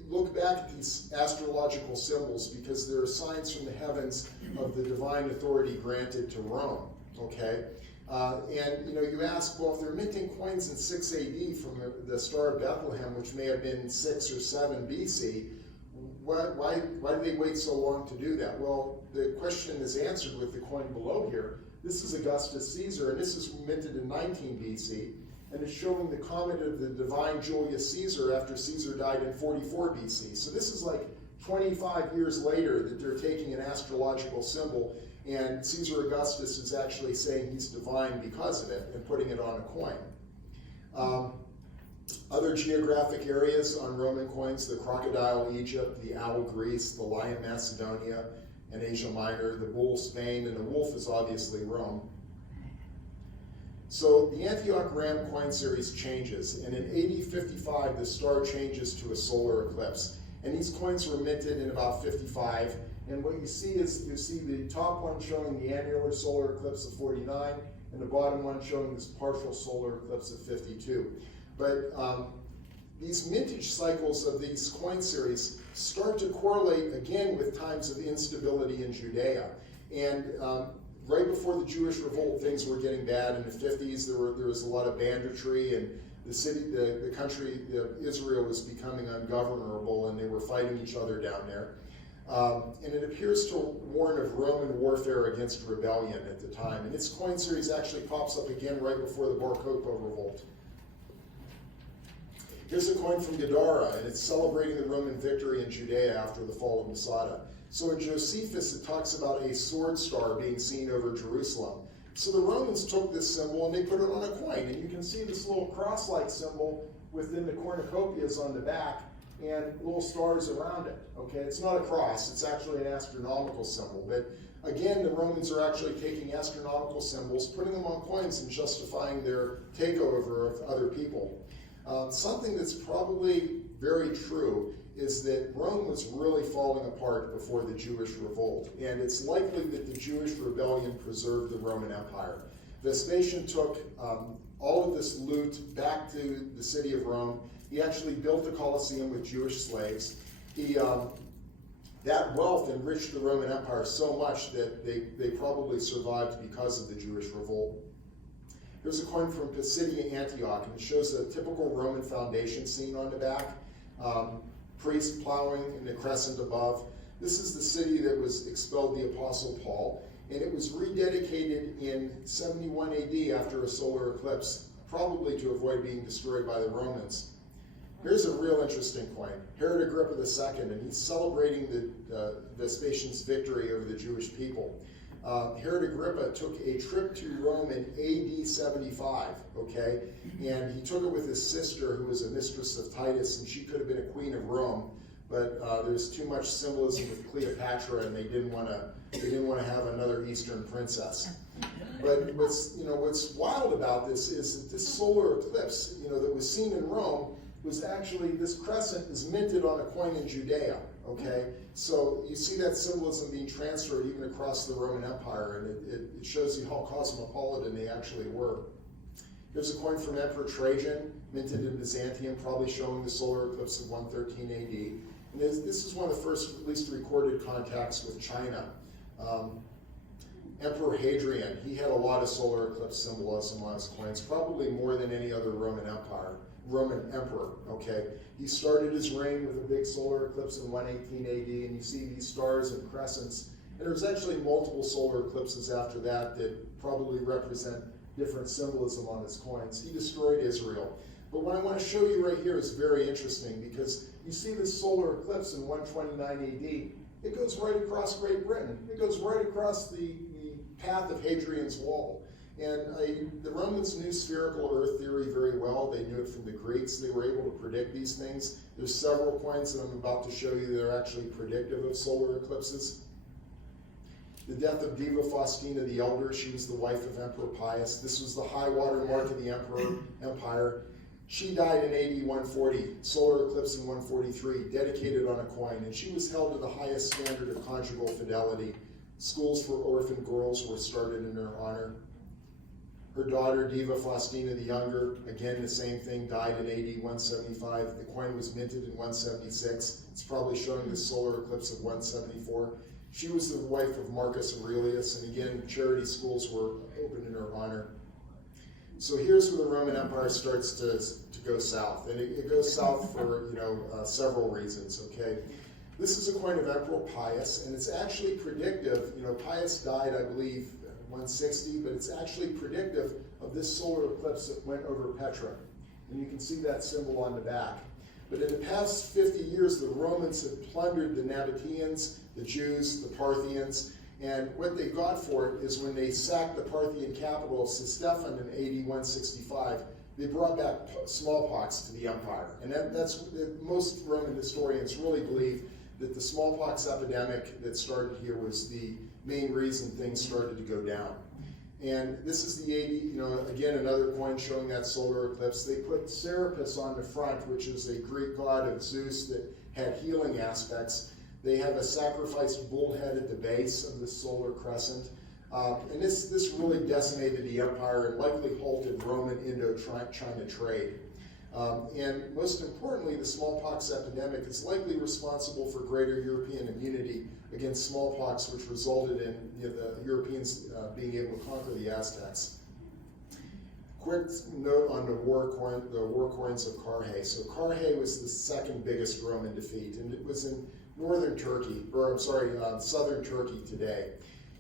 look back at these astrological symbols because there are signs from the heavens of the divine authority granted to Rome, okay? And you ask, well, if they're minting coins in 6 AD from the Star of Bethlehem, which may have been 6 or 7 BC, why did they wait so long to do that? Well, the question is answered with the coin below here. This is Augustus Caesar, and this is minted in 19 BC. And it's showing the comet of the divine Julius Caesar after Caesar died in 44 BC. So this is like 25 years later that they're taking an astrological symbol, and Caesar Augustus is actually saying he's divine because of it and putting it on a coin. Other geographic areas on Roman coins: the crocodile Egypt, the owl Greece, the lion Macedonia and Asia Minor, the bull Spain, and the wolf is obviously Rome. So the Antioch Ram coin series changes, and in AD 55 the star changes to a solar eclipse. And these coins were minted in about 55, and what you see is, the top one showing the annular solar eclipse of 49, and the bottom one showing this partial solar eclipse of 52. But these mintage cycles of these coin series start to correlate again with times of instability in Judea. And right before the Jewish revolt, things were getting bad. In the 50s, there was a lot of banditry, and the country of Israel was becoming ungovernable, and they were fighting each other down there. And it appears to warn of Roman warfare against rebellion at the time. And this coin series actually pops up again right before the Bar Kokhba revolt. Here's a coin from Gadara, and it's celebrating the Roman victory in Judea after the fall of Masada. So in Josephus, it talks about a sword star being seen over Jerusalem. So the Romans took this symbol and they put it on a coin. And you can see this little cross-like symbol within the cornucopias on the back and little stars around it. Okay, it's not a cross, it's actually an astronomical symbol. But again, the Romans are actually taking astronomical symbols, putting them on coins and justifying their takeover of other people. Something that's probably very true is that Rome was really falling apart before the Jewish revolt, and it's likely that the Jewish rebellion preserved the Roman Empire. Vespasian took all of this loot back to the city of Rome. He actually built the Colosseum with Jewish slaves. That wealth enriched the Roman Empire so much that they probably survived because of the Jewish revolt. Here's a coin from Pisidia, Antioch, and it shows a typical Roman foundation scene on the back. Priest plowing in the crescent above. This is the city that was expelled the Apostle Paul, and it was rededicated in 71 AD after a solar eclipse, probably to avoid being destroyed by the Romans. Here's a real interesting coin. Herod Agrippa II, and he's celebrating the Vespasian's victory over the Jewish people. Herod Agrippa took a trip to Rome in AD 75, okay? And he took it with his sister, who was a mistress of Titus, and she could have been a queen of Rome, but there's too much symbolism with Cleopatra, and they didn't want to have another Eastern princess. But what's wild about this is that this solar eclipse, that was seen in Rome, was actually, this crescent is minted on a coin in Judea, okay? So you see that symbolism being transferred even across the Roman Empire, and it shows you how cosmopolitan they actually were. Here's a coin from Emperor Trajan, minted in Byzantium, probably showing the solar eclipse of 113 AD. And this is one of the first, at least, recorded contacts with China. Emperor Hadrian, he had a lot of solar eclipse symbolism on his coins, probably more than any other Roman emperor, okay? He started his reign with a big solar eclipse in 118 AD, and you see these stars and crescents. And there's actually multiple solar eclipses after that probably represent different symbolism on his coins. He destroyed Israel. But what I want to show you right here is very interesting, because you see this solar eclipse in 129 AD. It goes right across Great Britain. It goes right across the path of Hadrian's Wall. And the Romans knew spherical Earth theory very well. They knew it from the Greeks. They were able to predict these things. There's several coins that I'm about to show you that are actually predictive of solar eclipses. The death of Diva Faustina the Elder. She was the wife of Emperor Pius. This was the high water mark of the empire. She died in AD 140, solar eclipse in 143, dedicated on a coin, and she was held to the highest standard of conjugal fidelity. Schools for orphan girls were started in her honor. Her daughter, Diva Faustina the Younger, again the same thing, died in AD 175. The coin was minted in 176. It's probably showing the solar eclipse of 174. She was the wife of Marcus Aurelius, and again, charity schools were opened in her honor. So here's where the Roman Empire starts to go south, and it goes south for several reasons. Okay, this is a coin of Emperor Pius, and it's actually predictive. Pius died, I believe, 160, but it's actually predictive of this solar eclipse that went over Petra, and you can see that symbol on the back. But in the past 50 years, the Romans had plundered the Nabateans, the Jews, the Parthians, and what they got for it is when they sacked the Parthian capital of Ctesiphon in AD 165, they brought back smallpox to the empire. And that's most Roman historians really believe that the smallpox epidemic that started here was the main reason things started to go down. And this is the AD, again, another coin showing that solar eclipse. They put Serapis on the front, which is a Greek god of Zeus that had healing aspects. They have a sacrificed bull head at the base of the solar crescent. And this really decimated the empire and likely halted Roman Indo-China trade. And most importantly, the smallpox epidemic is likely responsible for greater European immunity against smallpox, which resulted in the Europeans being able to conquer the Aztecs. Quick note on the war coins of Carrhae. So Carrhae was the second biggest Roman defeat, and it was in northern Turkey, southern Turkey today.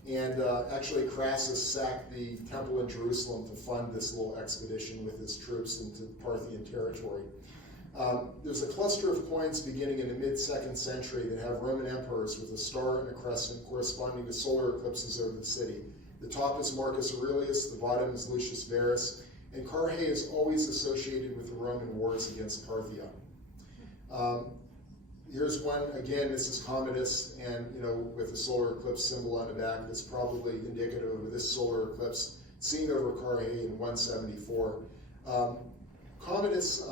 And actually Crassus sacked the temple in Jerusalem to fund this little expedition with his troops into Parthian territory. There's a cluster of coins beginning in the mid-2nd century that have Roman emperors with a star and a crescent corresponding to solar eclipses over the city. The top is Marcus Aurelius, the bottom is Lucius Verus, and Carrhae is always associated with the Roman wars against Parthia. Here's one, again, this is Commodus, and with the solar eclipse symbol on the back, that's probably indicative of this solar eclipse seen over Carrhae in 174. Commodus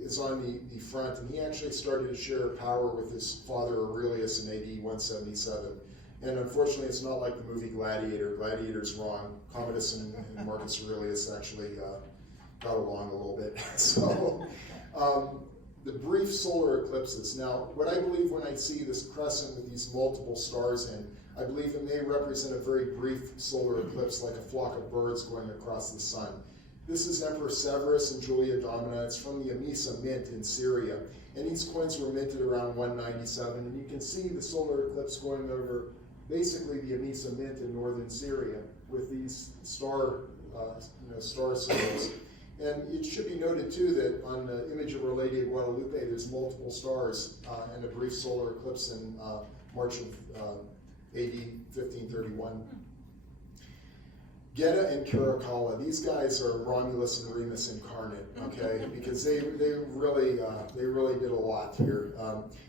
is on the front, and he actually started to share power with his father Aurelius in AD 177. And unfortunately, it's not like the movie Gladiator. Gladiator's wrong. Commodus and Marcus Aurelius actually got along a little bit. So, the brief solar eclipses. Now, what I believe when I see this crescent with these multiple stars in, I believe it may represent a very brief solar eclipse, like a flock of birds going across the sun. This is Emperor Severus and Julia Domina. It's from the Emesa Mint in Syria. And these coins were minted around 197. And you can see the solar eclipse going over basically the Emesa Mint in northern Syria with these star symbols. And it should be noted too that on the image of Our Lady of Guadalupe, there's multiple stars and a brief solar eclipse in March of AD 1531. Geta and Caracalla, these guys are Romulus and Remus incarnate, okay? Because they really did a lot here.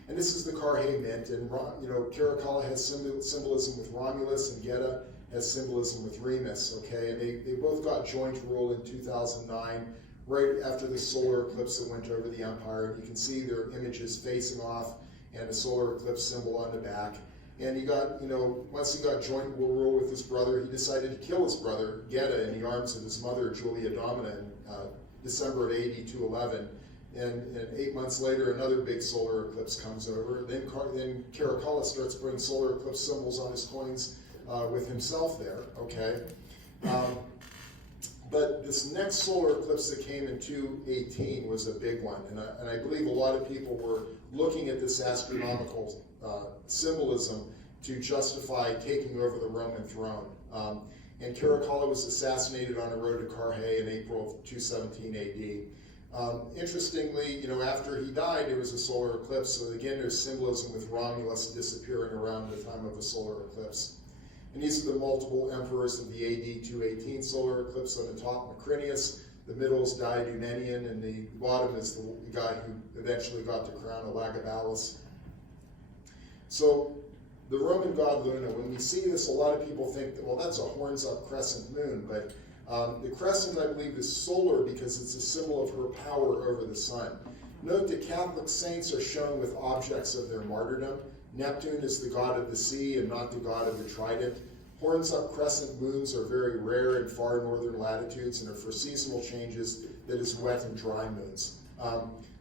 And this is the Carrhae Mint, and Caracalla has symbolism with Romulus, and Geta has symbolism with Remus, okay? And they both got joint rule in 2009, right after the solar eclipse that went over the empire. And you can see their images facing off and a solar eclipse symbol on the back. And he got, once he got joint rule with his brother, he decided to kill his brother, Geta, in the arms of his mother, Julia Domina, in December of AD 211. And 8 months later, another big solar eclipse comes over. Then Caracalla starts putting solar eclipse symbols on his coins with himself there, okay? But this next solar eclipse that came in 218 was a big one, and I believe a lot of people were looking at this astronomical symbolism to justify taking over the Roman throne. And Caracalla was assassinated on the road to Carrhae in April of 217 AD. Interestingly, after he died, there was a solar eclipse, so again, there's symbolism with Romulus disappearing around the time of a solar eclipse. And these are the multiple emperors of the AD 218 solar eclipse. On the top, Macrinius, the middle is Diadumenian, and the bottom is the guy who eventually got the crown, Elagabalus. So the Roman god Luna, when we see this, a lot of people think, well, that's a horns-up crescent moon, but the crescent, I believe, is solar because it's a symbol of her power over the sun. Note that Catholic saints are shown with objects of their martyrdom. Neptune is the god of the sea and not the god of the trident. Horns-up crescent moons are very rare in far northern latitudes and are for seasonal changes that is wet and dry moons.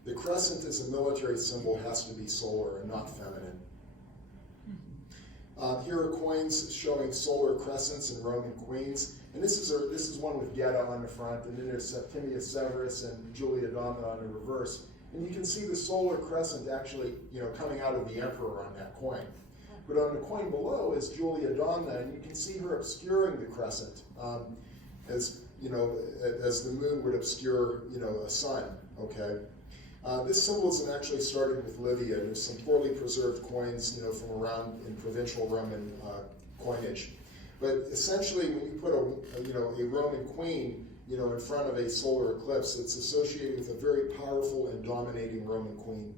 The crescent as a military symbol has to be solar and not feminine. Here are coins showing solar crescents and Roman queens. And this is one with Geta on the front, and then there's Septimius Severus and Julia Donna on the reverse. And you can see the solar crescent actually, coming out of the emperor on that coin. But on the coin below is Julia Donna, and you can see her obscuring the crescent, as the moon would obscure, a sun. Okay. This symbolism actually started with Livia. There's some poorly preserved coins, from around in provincial Roman coinage. But essentially, when you put a Roman queen, in front of a solar eclipse, it's associated with a very powerful and dominating Roman queen.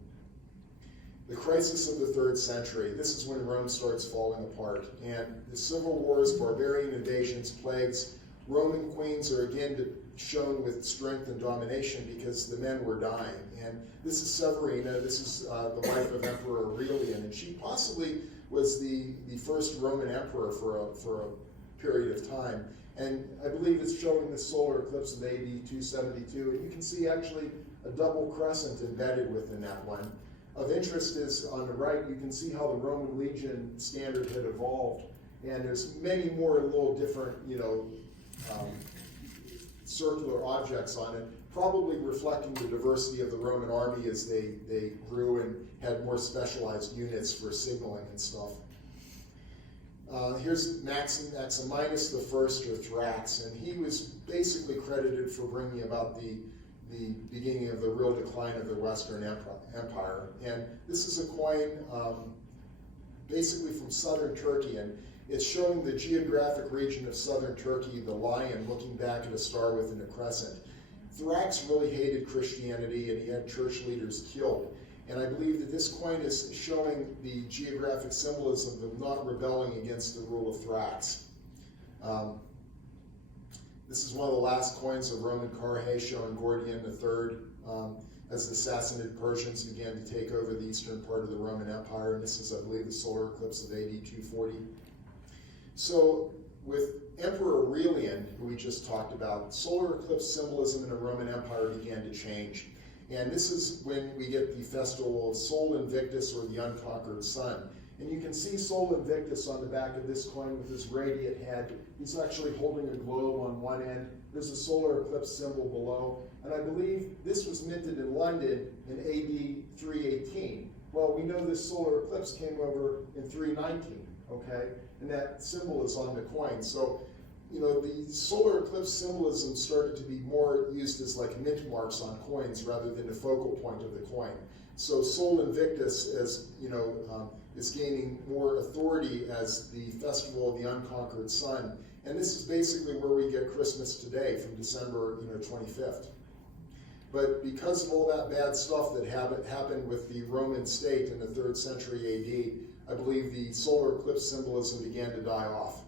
The crisis of the 3rd century. This is when Rome starts falling apart, and the civil wars, barbarian invasions, plagues. Roman queens are again shown with strength and domination because the men were dying. And this is Severina. This is the wife of Emperor Aurelian, and she possibly was the first Roman emperor for a period of time. And I believe it's showing the solar eclipse of AD 272, and you can see actually a double crescent embedded within that one. Of interest is on the right, you can see how the Roman legion standard had evolved, and there's many more little different, circular objects on it, probably reflecting the diversity of the Roman army as they grew and had more specialized units for signaling and stuff. Here's Maximinus the First, or Thrax, and he was basically credited for bringing about the beginning of the real decline of the Western Empire. And this is a coin basically from southern Turkey, and it's showing the geographic region of southern Turkey, the lion looking back at a star within a crescent. Thrax really hated Christianity, and he had church leaders killed. And I believe that this coin is showing the geographic symbolism of not rebelling against the rule of Thrax. This is one of the last coins of Roman Carrhae showing Gordian III as the Sassanid Persians began to take over the eastern part of the Roman Empire. And this is, I believe, the solar eclipse of AD 240. So with Emperor Aurelian, who we just talked about, solar eclipse symbolism in the Roman Empire began to change. And this is when we get the festival of Sol Invictus, or the unconquered sun. And you can see Sol Invictus on the back of this coin with his radiant head. He's actually holding a globe on one end. There's a solar eclipse symbol below. And I believe this was minted in London in AD 318. Well, we know this solar eclipse came over in 319, okay? And that symbol is on the coin. So, the solar eclipse symbolism started to be more used as like mint marks on coins rather than the focal point of the coin. So Sol Invictus, as is gaining more authority as the festival of the unconquered sun. And this is basically where we get Christmas today, from December 25th. But because of all that bad stuff that happened with the Roman state in the 3rd century AD, I believe the solar eclipse symbolism began to die off.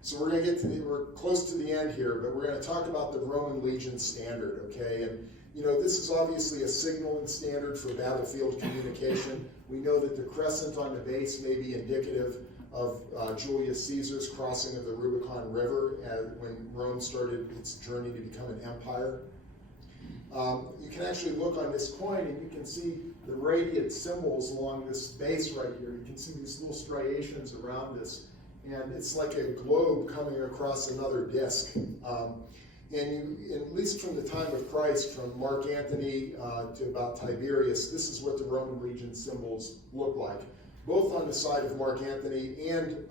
So we're going to we're close to the end here, but we're going to talk about the Roman legion standard, okay? And this is obviously a signaling standard for battlefield communication. We know that the crescent on the base may be indicative of Julius Caesar's crossing of the Rubicon River when Rome started its journey to become an empire. You can actually look on this coin and you can see the radiant symbols along this base right here. You can see these little striations around this. And it's like a globe coming across another disc. And at least from the time of Christ, from Mark Antony to about Tiberius, this is what the Roman legion symbols look like, both on the side of Mark Antony and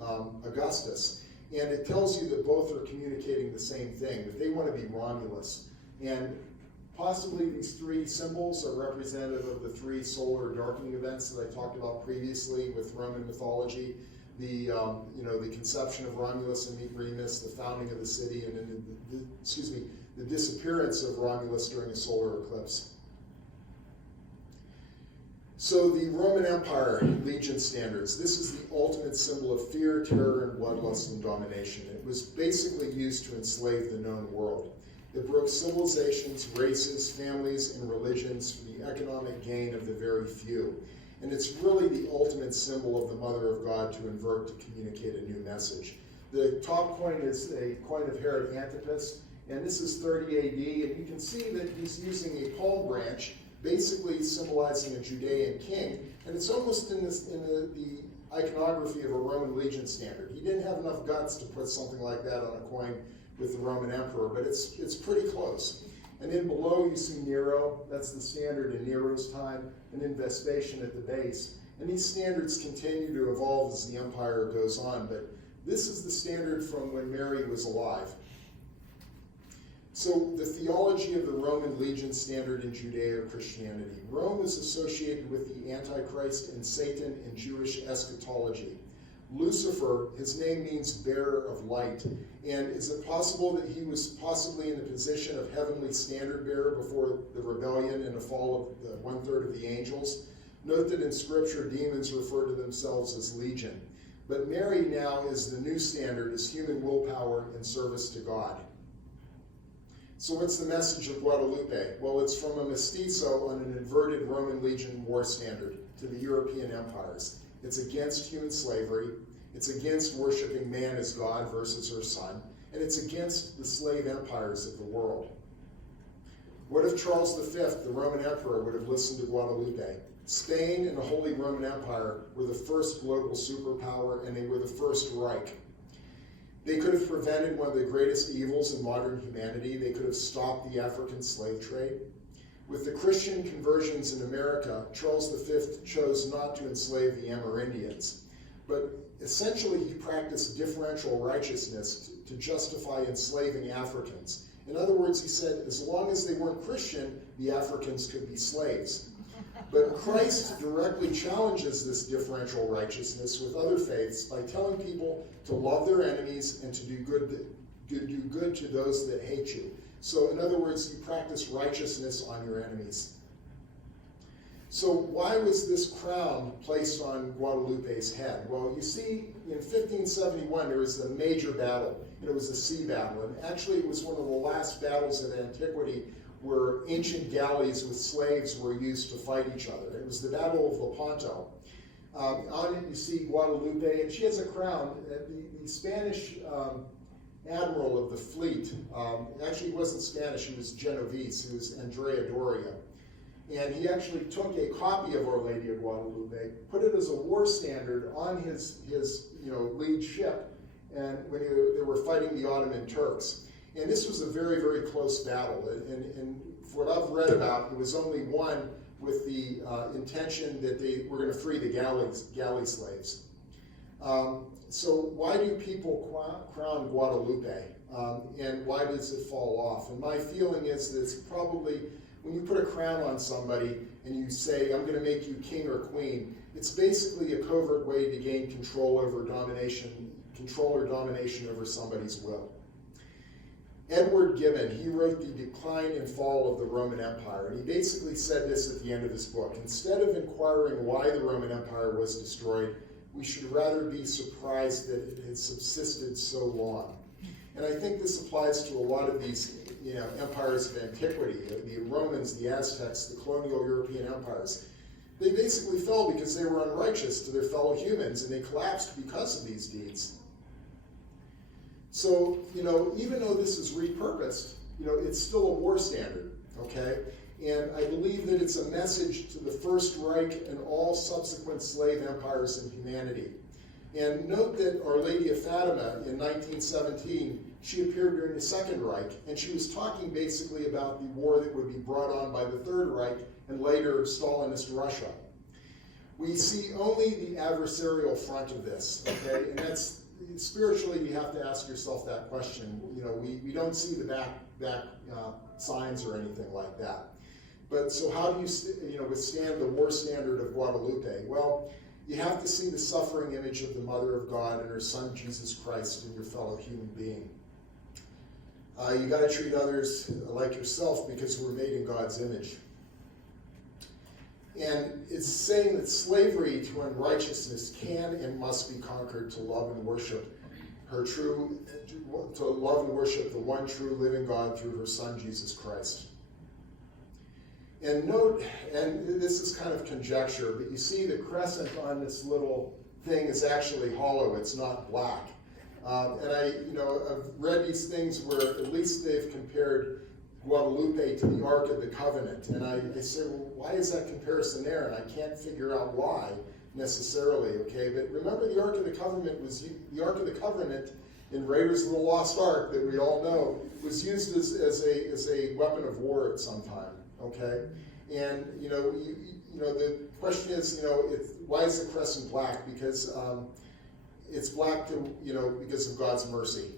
Augustus. And it tells you that both are communicating the same thing, that they want to be Romulus. And possibly these three symbols are representative of the three solar darkening events that I talked about previously with Roman mythology. The conception of Romulus and Remus, the founding of the city, and then the disappearance of Romulus during a solar eclipse. So the Roman Empire legion standards, this is the ultimate symbol of fear, terror, and bloodlust and domination. It was basically used to enslave the known world. It broke civilizations, races, families, and religions for the economic gain of the very few. And it's really the ultimate symbol of the Mother of God to invert to communicate a new message. The top coin is a coin of Herod Antipas, and this is 30 AD, and you can see that he's using a palm branch, basically symbolizing a Judean king, and it's almost in the iconography of a Roman legion standard. He didn't have enough guts to put something like that on a coin with the Roman emperor, but it's pretty close. And then below you see Nero, that's the standard in Nero's time, and then Vespasian at the base. And these standards continue to evolve as the empire goes on, but this is the standard from when Mary was alive. So the theology of the Roman legion standard in Judeo-Christianity. Rome is associated with the Antichrist and Satan in Jewish eschatology. Lucifer, his name means bearer of light. And is it possible that he was possibly in the position of heavenly standard bearer before the rebellion and the fall of the 1/3 of the angels? Note that in Scripture, demons refer to themselves as legion. But Mary now is the new standard as human willpower in service to God. So what's the message of Guadalupe? Well, it's from a mestizo on an inverted Roman legion war standard to the European empires. It's against human slavery, it's against worshiping man as God versus her son, and it's against the slave empires of the world. What if Charles V, the Roman emperor, would have listened to Guadalupe? Spain and the Holy Roman Empire were the first global superpower, and they were the first Reich. They could have prevented one of the greatest evils in modern humanity. They could have stopped the African slave trade. With the Christian conversions in America, Charles V chose not to enslave the Amerindians, but essentially he practiced differential righteousness to justify enslaving Africans. In other words, he said, as long as they weren't Christian, the Africans could be slaves. But Christ directly challenges this differential righteousness with other faiths by telling people to love their enemies and to do good to those that hate you. So in other words, you practice righteousness on your enemies. So why was this crown placed on Guadalupe's head? Well, you see, in 1571, there was a major battle, and it was a sea battle. And actually, it was one of the last battles of antiquity where ancient galleys with slaves were used to fight each other. It was the Battle of Lepanto. On it, you see Guadalupe, and she has a crown. The Spanish admiral of the fleet, actually he wasn't Spanish, he was Genovese, he was Andrea Doria. And he actually took a copy of Our Lady of Guadalupe, put it as a war standard on his lead ship, and when they were fighting the Ottoman Turks. And this was a very, very close battle. And for what I've read about, it was only won with the intention that they were going to free the galley slaves. So why do people crown Guadalupe? And why does it fall off? And my feeling is that it's probably, when you put a crown on somebody and you say, I'm going to make you king or queen, it's basically a covert way to gain control or domination over somebody's will. Edward Gibbon, he wrote The Decline and Fall of the Roman Empire, and he basically said this at the end of his book. Instead of inquiring why the Roman Empire was destroyed, we should rather be surprised that it had subsisted so long. And I think this applies to a lot of these empires of antiquity, the Romans, the Aztecs, the colonial European empires. They basically fell because they were unrighteous to their fellow humans, and they collapsed because of these deeds. So, even though this is repurposed, it's still a war standard, okay? And I believe that it's a message to the First Reich and all subsequent slave empires in humanity. And note that Our Lady of Fatima in 1917, she appeared during the Second Reich, and she was talking basically about the war that would be brought on by the Third Reich and later Stalinist Russia. We see only the adversarial front of this, okay? And that's, spiritually, you have to ask yourself that question. We don't see the back signs or anything like that. But so how do you withstand the war standard of Guadalupe? Well, you have to see the suffering image of the Mother of God and her Son Jesus Christ in your fellow human being. You got to treat others like yourself because we're made in God's image. And it's saying that slavery to unrighteousness can and must be conquered to love and worship to love and worship the one true living God through her Son, Jesus Christ. And note, and this is kind of conjecture, but you see the crescent on this little thing is actually hollow, it's not black. And I've read these things where at least they've compared Guadalupe to the Ark of the Covenant. And I say, well, why is that comparison there? And I can't figure out why necessarily, okay? But remember, the Ark of the Covenant in Raiders of the Lost Ark that we all know was used as a weapon of war at some time, okay? And the question is, why is the crescent black? Because it's black because of God's mercy.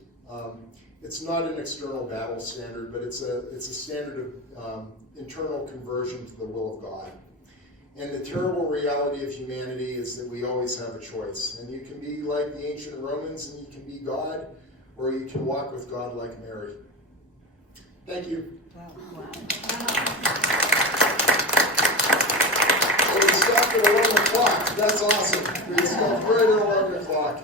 It's not an external battle standard, but it's a standard of internal conversion to the will of God. And the terrible reality of humanity is that we always have a choice. And you can be like the ancient Romans and you can be God, or you can walk with God like Mary. Thank you. Wow. So we stopped at 11 o'clock. That's awesome. We stopped right at 11 o'clock.